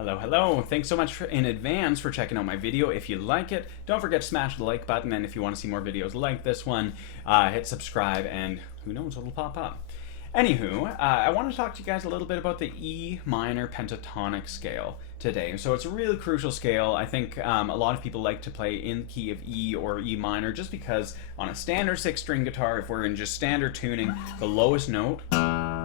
Hello, hello. Thanks so much in advance for checking out my video. If you like it, don't forget to smash the like button, and if you want to see more videos like this one, hit subscribe, and who knows what'll pop up. Anywho, I want to talk to you guys a little bit about the E minor pentatonic scale today. So it's a really crucial scale. I think a lot of people like to play in the key of E or E minor just because on a standard 6-string guitar, if we're in just standard tuning, the lowest note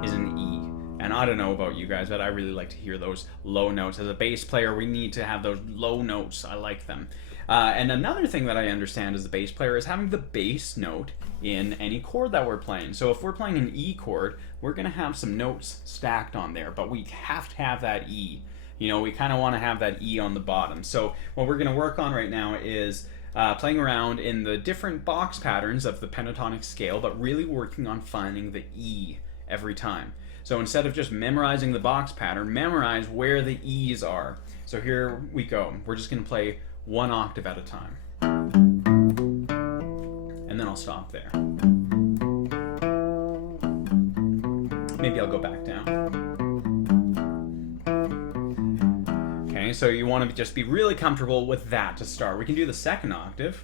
is an E. And I don't know about you guys, but I really like to hear those low notes. As a bass player, we need to have those low notes. I like them. And another thing that I understand as a bass player is having the bass note in any chord that we're playing. So if we're playing an E chord, we're going to have some notes stacked on there, but we have to have that E. You know, we kind of want to have that E on the bottom. So what we're going to work on right now is playing around in the different box patterns of the pentatonic scale, but really working on finding the E every time. So instead of just memorizing the box pattern, memorize where the E's are. So here we go. We're just going to play one octave at a time. And then I'll stop there. Maybe I'll go back down. Okay, so you want to just be really comfortable with that to start. We can do the second octave.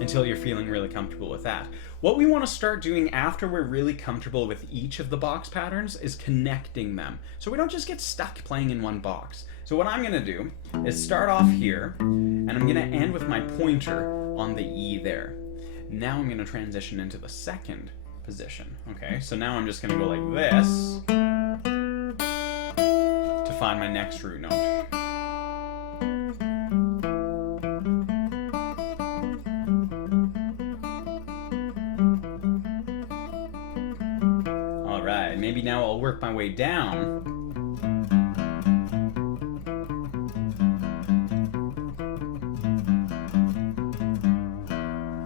Until you're feeling really comfortable with that. What we want to start doing after we're really comfortable with each of the box patterns is connecting them. So we don't just get stuck playing in one box. So what I'm going to do is start off here, and I'm going to end with my pointer on the E there. Now I'm going to transition into the second position. Okay, so now I'm just going to go like this to find my next root note. Alright, maybe now I'll work my way down.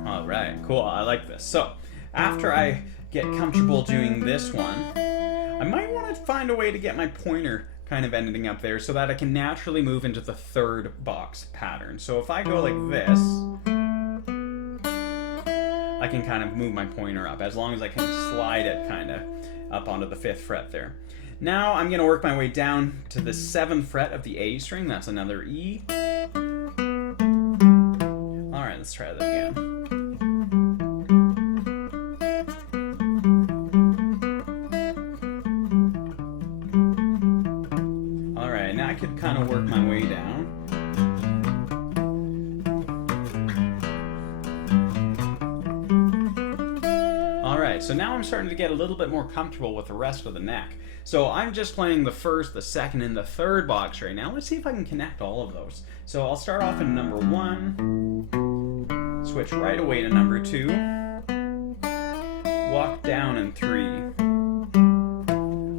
Alright, cool, I like this. So, after I get comfortable doing this one, I might want to find a way to get my pointer kind of ending up there so that I can naturally move into the third box pattern. So if I go like this, I can kind of move my pointer up, as long as I can slide it kind of up onto the 5th fret there. Now I'm going to work my way down to the 7th fret of the A string. That's another E. Alright, let's try that again. Alright, now I could kind of work my way down. Alright, so now I'm starting to get a little bit more comfortable with the rest of the neck. So I'm just playing the 1st, the 2nd, and the 3rd box right now. Let's see if I can connect all of those. So I'll start off in number 1, switch right away to number 2, walk down in 3.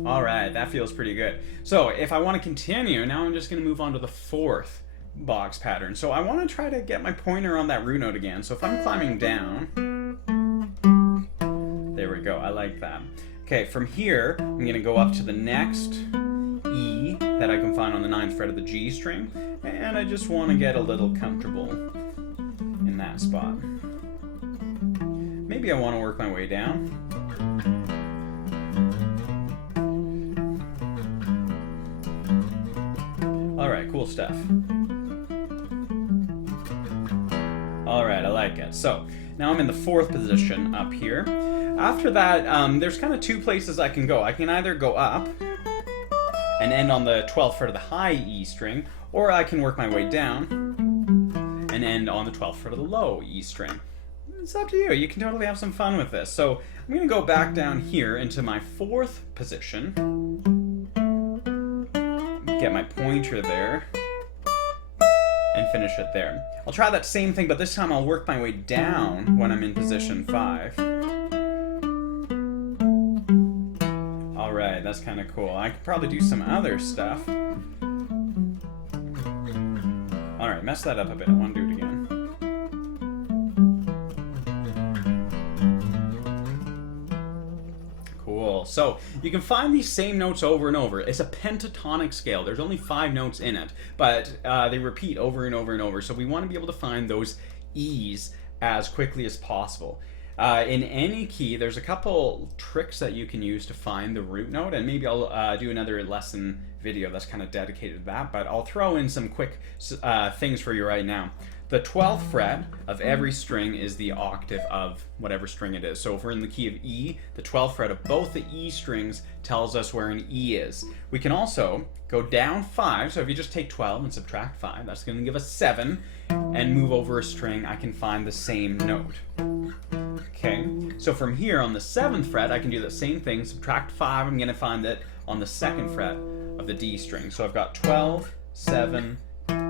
Alright, that feels pretty good. So if I want to continue, now I'm just going to move on to the 4th box pattern. So I want to try to get my pointer on that root note again. So if I'm climbing down, there we go, I like that. Okay, from here, I'm going to go up to the next E that I can find on the 9th fret of the G string, and I just want to get a little comfortable in that spot. Maybe I want to work my way down. Alright, cool stuff. Alright, I like it. So, now I'm in the 4th position up here. After that, there's kind of 2 places I can go. I can either go up and end on the 12th fret of the high E string, or I can work my way down and end on the 12th fret of the low E string. It's up to you. You can totally have some fun with this. So I'm going to go back down here into my 4th position, get my pointer there, and finish it there. I'll try that same thing, but this time I'll work my way down when I'm in position 5. Alright, that's kind of cool. I could probably do some other stuff. Alright, mess that up a bit. I want to do it again. Cool. So you can find these same notes over and over. It's a pentatonic scale. There's only 5 notes in it, but they repeat over and over and over. So we want to be able to find those E's as quickly as possible. In any key, there's a couple tricks that you can use to find the root note, and maybe I'll do another lesson video that's kind of dedicated to that, but I'll throw in some quick things for you right now. The 12th fret of every string is the octave of whatever string it is. So if we're in the key of E, the 12th fret of both the E strings tells us where an E is. We can also go down 5, so if you just take 12 and subtract 5, that's going to give us 7, and move over a string, I can find the same note. Okay, so from here on the 7th fret, I can do the same thing, subtract 5, I'm going to find it on the 2nd fret of the D string. So I've got 12, 7,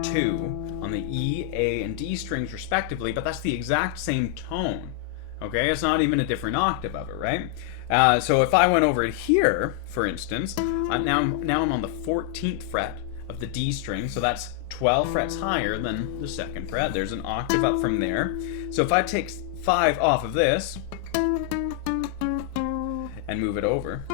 2 on the E, A, and D strings respectively, but that's the exact same tone. Okay, it's not even a different octave of it, right? So if I went over it here, for instance, now I'm on the 14th fret of the D string, so that's 12 frets higher than the 2nd fret. There's an octave up from there. So if I take 5 off of this and move it over,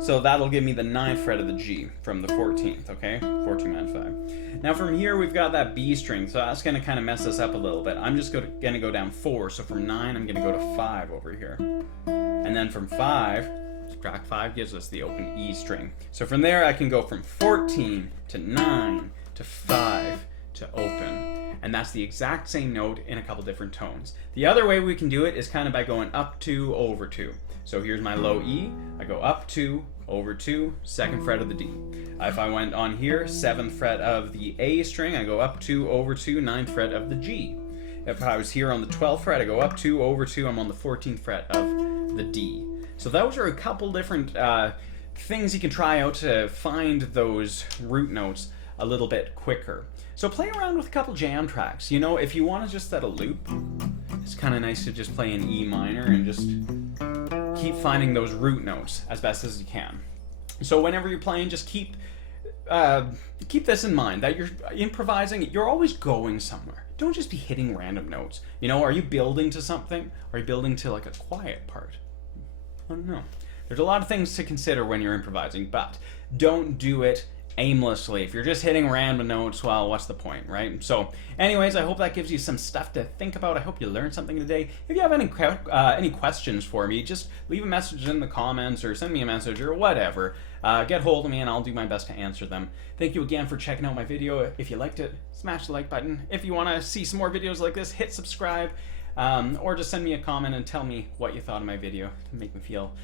so that'll give me the 9th fret of the G from the 14th, okay? 14 minus 5. Now from here we've got that B string, so that's going to kind of mess us up a little bit. I'm just going to go down 4, so from 9 I'm going to go to 5 over here. And then from 5, subtract 5 gives us the open E string. So from there I can go from 14 to 9 to 5 to open. And that's the exact same note in a couple different tones. The other way we can do it is kind of by going up 2, over 2. So here's my low E, I go up 2, over 2, 2nd fret of the D. If I went on here, 7th fret of the A string, I go up 2, over 2, 9th fret of the G. If I was here on the 12th fret, I go up 2, over 2, I'm on the 14th fret of the D. So those are a couple different things you can try out to find those root notes a little bit quicker. So play around with a couple jam tracks. You know, if you want to just set a loop, it's kind of nice to just play in E minor and just keep finding those root notes as best as you can. So whenever you're playing, just keep this in mind, that you're improvising, you're always going somewhere. Don't just be hitting random notes. You know, are you building to something? Are you building to like a quiet part? I don't know. There's a lot of things to consider when you're improvising, but don't do it aimlessly. If you're just hitting random notes, well, what's the point, right? So anyways, I hope that gives you some stuff to think about. I hope you learned something today. If you have any questions for me, just leave a message in the comments or send me a message or whatever. Get hold of me and I'll do my best to answer them. Thank you again for checking out my video. If you liked it, smash the like button. If you want to see some more videos like this, hit subscribe, or just send me a comment and tell me what you thought of my video to make me feel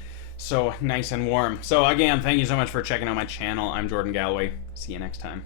so nice and warm. So again, thank you so much for checking out my channel. I'm Jordan Galloway. See you next time.